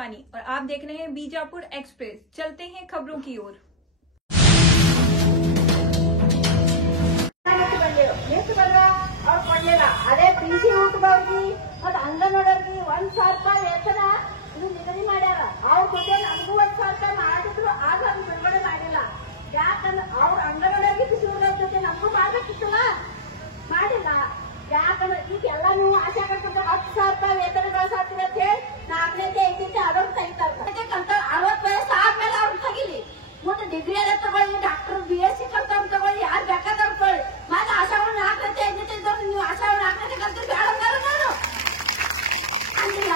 शिवानी और आप देख रहे हैं बीजापुर एक्सप्रेस। चलते हैं खबरों की ओर। ಅದೇ ಪಿಸಿ ಊಟದವ್ರಿಗೆ ಮತ್ತೆ ಅಂಗನವಾಡಿಗೆ 1,000 ರೂಪಾಯಿ ವೇತನ ಇದು ನಿಗದಿ ಮಾಡ್ಯಾರ. ಅವ್ರ ಬಗ್ಗೆ ನಮಗೂ 1,000 ರೂಪಾಯಿ ಮಾಡಿದ್ರು, ಆಗ ಅದು ಬಿಡುಗಡೆ ಮಾಡಿಲ್ಲ. ಯಾಕಂದ್ರೆ ಅವ್ರ ಅಂಗನವಾಡಿಗೆ ಪಿಸಿ ಊಟದ ಜೊತೆ ನಮಗೂ ಮಾಡ್ಬೇಕಿತ್ತಲ್ಲ, ಮಾಡಿಲ್ಲ. ಯಾಕಂದ್ರೆ ಈಗೆಲ್ಲ ನೀವು ಆಶಾ ಕಟ್ಕೊಂಡ್ರೆ 10,000 ರೂಪಾಯಿ ವೇತನ ಗಳಿಸ್ತೀವಿ ಅಂತ ಹೇಳಿ 4ನೇ 5ನೇ ಅದನ್ನು ತೆಗಿತಾರೆ. 60 ವಯಸ್ಸು ಆದ್ಮೇಲೆ ಅವ್ರು ತೆಗಿಲಿ. ಮತ್ತೆ ಡಿಗ್ರಿ ಎಲ್ಲ ತಗೊಳ್ಳಿ, ಡಾಕ್ಟರ್ BSc ಕಲ್ತವ್ರು ತಗೊಳ್ಳಿ, ಯಾರು ಬೇಕಾದ್ರೆ ತಗೊಳ್ಳಿ. ಮತ್ತೆ ಆಶಾವನ್ನು 4ನೇ 5ನೇ ಇದ್ದವ್ರು ನೀವು ಆಶಾವನ್ನು 4ನೇ ಕಲ್ತಿರಿ ಬೇಡ ನಾನು ಅಂದಿಲ್ಲ.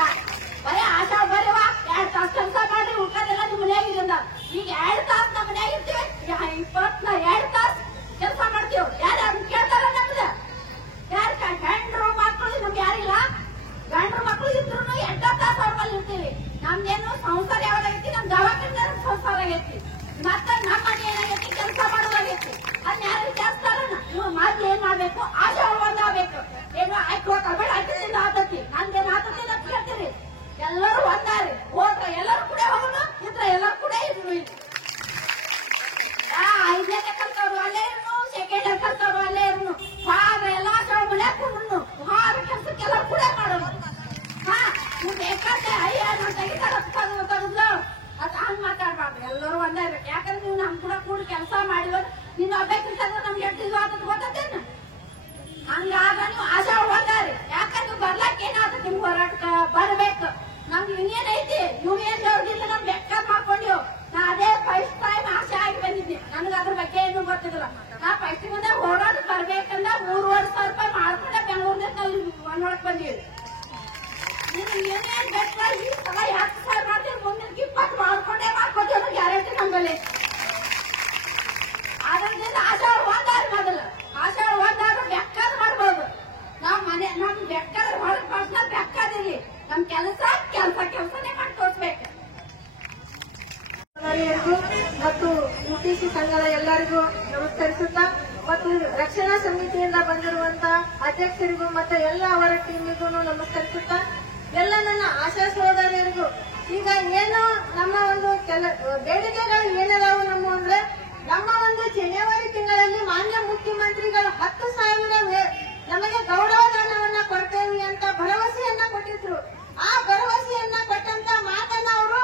ಬರೀ ಆಶಾ ಬರೀವ 2 ತಾಸು ಕೆಲಸ ಮಾಡ್ರಿ, ಉಳ್ಕಾದೆಲ್ಲ ನಿಮ್ಮ ಮನೆಯಾಗಿದ್ದ. ಈಗ 2 ತಾಸು ನಮ್ಮ ಮನೆಯಾಗ ಇರ್ತೀವಿ, 2 ತಾಸು ಕೆಲಸ ಮಾಡ್ತೀವಿ. ಯಾರು ಅದನ್ನ ಕೇಳ್ತಾರ? ನಮ್ದು ಯಾರು ಗಂಡ್ರು ಮಕ್ಕಳು ನಮ್ಗೆ ಯಾರಿಲ್ಲ. ಗಂಡ್ರು ಮಕ್ಕಳು ಇದ್ರು 8 ತಾಸು ಅವ್ರ ಮೇಲೆ ಇರ್ತೀವಿ. ನಮ್ದೇನು ಸಂಸಾರ ಯಾವಾಗೈತಿ? ನಮ್ ದವಾಖಾನೆ ಸಂಸಾರ ಆಗೈತಿ. ಮತ್ತ ನಮ್ಮ ಮನೆ ಏನಾಗೈತಿ? ಕೆಲಸ ಮಾಡೋದಾಗೈತಿ. ಅದ್ ಯಾರು ವಿಚಾರಿಸ್ತಾರ? ನೀವು ಮೊದ್ಲು ಏನ್ ಮಾಡ್ಬೇಕು? ಆಶಾ ಒಂದಾಗಬೇಕು. ಏನು ಆಯ್ತು ಕಬಡ್ಡಿ ಆಯ್ತಿಲ್ಲ ಆತತಿ, ನಂದೇನು ಆತತಿ ಅಂತ ಕೇಳ್ತೀರಿ. ಎಲ್ಲರೂ ಒಂದಾರಿ ಹೋದ್ರ ಎಲ್ಲರೂ ಕೂಡ ಹೋಗೋಣ, ಇದ್ರ ಎಲ್ಲರೂ ಕೂಡ ಇದ್ರು. 5ನೇ ಕಲ್ತವ್ರು ಅಲ್ಲೇ ಇರ್ನು, 2nd ಕಲ್ತವ್ರು ಅಲ್ಲೇ ಇರ್ನು. ಆದ್ರೆ ಎಲ್ಲ ಆಶಾ ಮನೆ ಕುಂಡ್ರು ಆದ್ರೆ ಕೆಲ್ಸಕ್ಕೆಲ್ಲ ಕೂಡ ಮಾಡೋಣ. ಹಾ ನೀವು ಬೇಕಾದ್ರೆ ಅಯ್ಯ ನಾನು ತೆಗಿತಾರ ತಗದ್ಲು ಅದ್ ಹಂಗ್ ಮಾತಾಡ್ಬಾರ್ದು. ಎಲ್ಲರೂ ಒಂದೇ ಇರ್ಬೇಕು. ಯಾಕಂದ್ರೆ ನೀವು ನಮ್ ಕೂಡ ಕೆಲಸ ಮಾಡಿದ್ರು ನೀನು ಒಬ್ಬಾಕಿರ್ತಂದ್ರೆ ನಮ್ಗೆ ಎಷ್ಟು ಇದು ಆತದ ಗೊತ್ತೇನು? ಹಂಗಾಗ ನೀವು ಆಶಾ ಒಂದಾರಿ. ಯಾಕಂದ್ರೆ ಬರ್ಲಾಕ ಏನಾದ್ರು ನಿಮ್ ಹೋರಾಟಕ್ಕೆ ಬರ್ಬೇಕು. ನಮ್ಗೆ ಯೂನಿಯನ್ ಐತಿ, ಯೂನಿಯನ್ ಅವ್ರದಿಂದ ನಮ್ ಬೇಕಾದ್ ಮಾಡ್ಕೊಂಡಿವ್. ನಾ ಅದೇ ಫಸ್ಟ್ ಟೈಮ್ ಆಶೆ ಆಗಿ ಬಂದಿದ್ದೆ. ನನ್ಗೆ ಅದ್ರ ಬಗ್ಗೆ ಏನು ಗೊತ್ತಿಲ್ಲ. ನಾ ಫಸ್ಟ್ ಮುಂದೆ ಹೋರಾಟ ಬರ್ಬೇಕಂದ್ರೆ 3,500 ರೂಪಾಯಿ ಮಾಡ್ಕೊಂಡೆ ಬೆಂಗಳೂರಿಂದ ನಾವು ಒಳಗ್ ಬಂದೀವಿ. ನೀನು ಯೂನಿಯನ್ ಬೇಕು ಈ ಸಲ 10,000 ಮಾಡ್ತೀವಿ, ಮುಂದಿನ 20 ಮಾಡ್ಕೊತೀವಿ ಅನ್ನೋ ಗ್ಯಾರಂಟಿ ನಮ್ಮಲ್ಲಿ. ಅದರಿಂದ ಆಶಾ ಒಂದಾರಿ. ಮೊದಲು ಆಶಾ ಒಂದಾದ್ರೂ ಬೇಕಾದ್ ಮಾಡ್ಬೋದು. ನಾವ್ ಮನೆ ನಮ್ ಬೇಕಾದ್ರೆ ಹೊರಗೆ ಭಾಷಣ ಬೇಕಾದಿರ್ಲಿ, ನಮ್ ಕೆಲಸನೇ ಮಾಡಿ ತೋರ್ಸ್ಬೇಕು. ಮತ್ತು UTC ಸಂಘದ ಎಲ್ಲರಿಗೂ ನಮಸ್ಕರಿಸುತ್ತಾ, ಮತ್ತು ರಕ್ಷಣಾ ಸಮಿತಿಯಿಂದ ಬಂದಿರುವಂತ ಅಧ್ಯಕ್ಷರಿಗೂ ಮತ್ತೆ ಎಲ್ಲ ಅವರ ಟೀಮಿಗೂ ನಮಸ್ಕರಿಸುತ್ತಾ, ಎಲ್ಲ ನನ್ನ ಆಶಾ ಸಹೋದರಿಯರಿಗೂ ಈಗ ಏನು ನಮ್ಮ ಒಂದು ಬೇಡಿಕೆಗಳು ಏನದಾವು ನಮ್ಮ ಅಂದ್ರೆ, ನಮ್ಮ ಒಂದು ಜನವರಿ ತಿಂಗಳಲ್ಲಿ ಮಾನ್ಯ ಮುಖ್ಯಮಂತ್ರಿಗಳು 10,000 ನಮಗೆ ಗೌರವಧನವನ್ನ ಕೊಡ್ತೇವೆ ಅಂತ ಭರವಸೆಯನ್ನ ಕೊಟ್ಟಿದ್ರು. ಆ ಭರವಸೆಯನ್ನ ಕೊಟ್ಟಂತ ಮಾತನ್ನ ಅವರು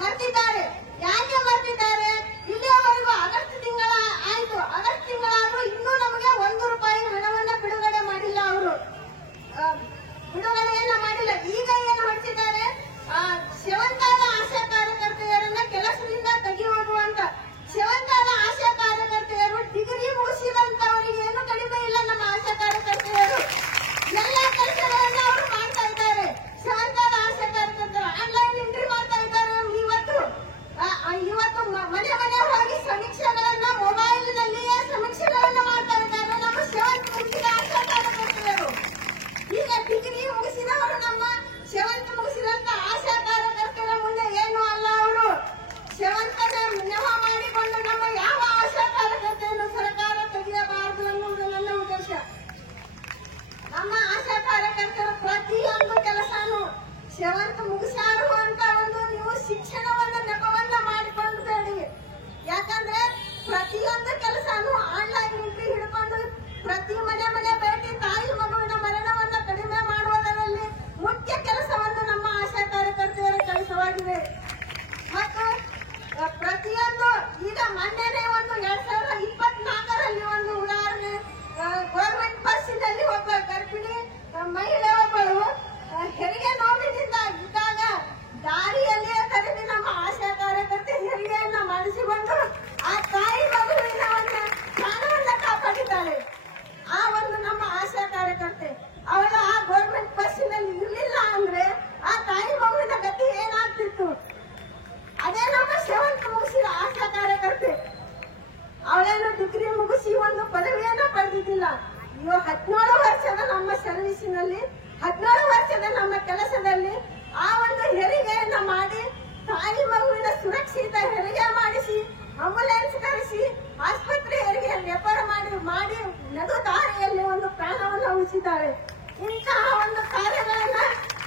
ಮರ್ತಿದ್ದಾರೆ. ಯಾಕೆ ಮರ್ತಿದ್ದಾರೆ? ಇಲ್ಲಿಯವರೆಗೂ ಆಗಸ್ಟ್ ತಿಂಗಳ ಆಯ್ತು, ಆಗಸ್ಟ್ ತಿಂಗಳಾದ್ರೂ ಇನ್ನೂ ನಮಗೆ 1 ರೂಪಾಯಿ ಹಣವನ್ನ ಬಿಡುಗಡೆ ಮಾಡಿಲ್ಲ. ಅವರು ಬಿಡುಗಡೆಯನ್ನ ಮಾಡಿಲ್ಲ. ಈಗ ಏನು ಹೊರಟಿದ್ದಾರೆ? ಸೇವಂತಾದ ಆಶಾ ಕಾರ್ಯಕರ್ತೆಯರನ್ನ ಕೆಲಸದಿಂದ ತೆಗೆಯುವುದು ಅಂತ. ಸೇವಂತಾದ ಆಶಾ ಕಾರ್ಯಕರ್ತೆಯರು ಡಿಗ್ರಿ ಮುಗಿಸಿದಂತವರಿಗೆ ಏನು ಕಡಿಮೆ ಇಲ್ಲ. ನಮ್ಮ ಆಶಾ ಕಾರ್ಯಕರ್ತೆಯರು ಎಲ್ಲ ಕೆಲಸಗಳನ್ನ ಅವರು ಮಾಡ್ತಾ ಇದ್ದಾರೆ. ಸೇವಂತಾದ ಆಶಾ ಕಾರ್ಯಕರ್ತರು ಆನ್ಲೈನ್ ಎಂಟ್ರಿ ಮಾಡ್ತಾ ಇದ್ದಾರೆ. ಇವತ್ತು ಮನೆ ಹೋಗಿ ಸಮೀಕ್ಷೆಗಳನ್ನ ಮೊಬೈಲ್ ನಲ್ಲಿಯೇ ಸಮೀಕ್ಷೆಗಳನ್ನ ಮಾಡ್ತಾ ಇದ್ದಾರೆ ನಮ್ಮ ಸೇವಂತ ಮುಗಿಸಿದ ಆಶಾ ಕಾರ್ಯಕರ್ತೆಯರು. ಈಗ ಡಿಗ್ರಿ ಮುಗಿಸಿದವರು ನಮ್ಮ ಸೇವಂತ ಮುಗಿಸಿದಂತ ಆಶಾ ಕಾರ್ಯಕರ್ತರ ಮುಂದೆ ಏನು ಅಲ್ಲ. ಅವರು ಸೇವಂತನ ನೆವ ಮಾಡಿಕೊಂಡು ನಮ್ಮ ಯಾವ ಆಶಾ ಕಾರ್ಯಕರ್ತೆಯನ್ನು ಸರ್ಕಾರ ತೆಗೆಯಬಾರದು ಅನ್ನುವುದು ನನ್ನ ಉದ್ದೇಶ. ನಮ್ಮ ಆಶಾ ಕಾರ್ಯಕರ್ತರ ಪ್ರತಿಯೊಂದು ಕೆಲಸನು ಸೇವಂತ ಮುಗಿಸಾರು ಅಂತ ಒಂದು ನೀವು ಶಿಕ್ಷಣವನ್ನ ನೆಪವನ್ನ ಮಾಡಿಕೊಂಡು ಬೇಡಿ. ಯಾಕಂದ್ರೆ ಪ್ರತಿಯೊಂದು ಕೆಲಸನು ಆನ್ಲೈನ್ ಎಂಟ್ರಿ ಹಿಡ್ಕೊಂಡು ಪ್ರತಿ ಮನೆ ಭೇಟಿ, ತಾಯಿ ಮಗುವಿನ ಮರಣವನ್ನ ಕಡಿಮೆ ಮಾಡುವುದರಲ್ಲಿ ಮುಖ್ಯ ಕೆಲಸವನ್ನು ನಮ್ಮ ಆಶಾ ಕಾರ್ಯಕರ್ತೆಯರ ಕೆಲಸವಾಗಿದೆ. ಮತ್ತು ಪ್ರತಿಯೊಂದು ಈಗ ಮೊನ್ನೆನೇ ಒಂದು 2024ರಲ್ಲಿ ಒಂದು ಉದಾಹರಣೆ, ಗೌರ್ಮೆಂಟ್ ಬಸ್ಸಿನಲ್ಲಿ ಒಬ್ಬ ಗರ್ಭಿಣಿ ಮಹಿಳೆ ಒಬ್ಬಳು ಹೆರಿಗೆ ನೋವಿನಿಂದ ಇದ್ದಾಗ ದಾರಿಯಲ್ಲಿಯೇ ತಡೆದು ನಮ್ಮ ಆಶಾ ಕಾರ್ಯಕರ್ತೆ ಹೆರಿಗೆಯನ್ನ ಮಾಡಿಸಿಕೊಂಡು ಆ ತಾಯಿ ಮಗುವಿನ ಒಂದು ಪ್ರಾಣವನ್ನ ಕಾಪಾಡಿದ್ದಾಳೆ. ಆ ಒಂದು ನಮ್ಮ ಆಶಾ ಕಾರ್ಯಕರ್ತೆ ಅವಳು ಆ ಗೌರ್ಮೆಂಟ್ ಬಸ್ಸಿನಲ್ಲಿ ಇರಲಿಲ್ಲ ಅಂದ್ರೆ ಆ ತಾಯಿ ಮಗುವಿನ ಗತಿ ಏನಾಗ್ತಿತ್ತು? ಅದೇ ನಮ್ಮ ಸೇವಂತ ಮುಗಿಸಿದ ಆಶಾ ಕಾರ್ಯಕರ್ತೆ. ಅವಳೇನು ಡಿಗ್ರಿ ಮುಗಿಸಿ ಒಂದು ಪದವಿಯನ್ನ ಪಡೆದಿದ್ದಿಲ್ಲ. ಇವು 17 ವರ್ಷದ ನಮ್ಮ ಸರ್ವಿಸಿನಲ್ಲಿ, 17 ವರ್ಷದ ನಮ್ಮ ಕೆಲಸದಲ್ಲಿ ಆ ಒಂದು ಹೆರಿಗೆಯನ್ನ ಮಾಡಿ ತಾಯಿ ಮಗುವಿನ ಸುರಕ್ಷಿತ ಹೆರಿಗೆ ಮಾಡಿಸಿ, ಆಂಬುಲೆನ್ಸ್ ಕರೆಸಿ ಆಸ್ಪತ್ರೆ ಹೆರಿಗೆ ವ್ಯಾಪಾರ ಮಾಡಿ ನಡು ದಾರಿಯಲ್ಲಿ ಒಂದು ಪ್ರಾಣವನ್ನು ಉಳಿಸಿದ್ದಾರೆ. ಇಂತಹ ಒಂದು ಕಾರ್ಯಗಳನ್ನ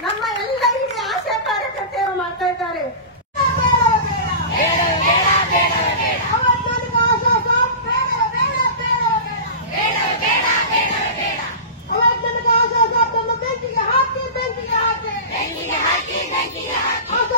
ನಮ್ಮ ಎಲ್ಲ ಹಿರಿಯ ಆಶಾ ಕಾರ್ಯಕರ್ತೆಯರು ಮಾಡ್ತಾರೆ. ಆಟೋ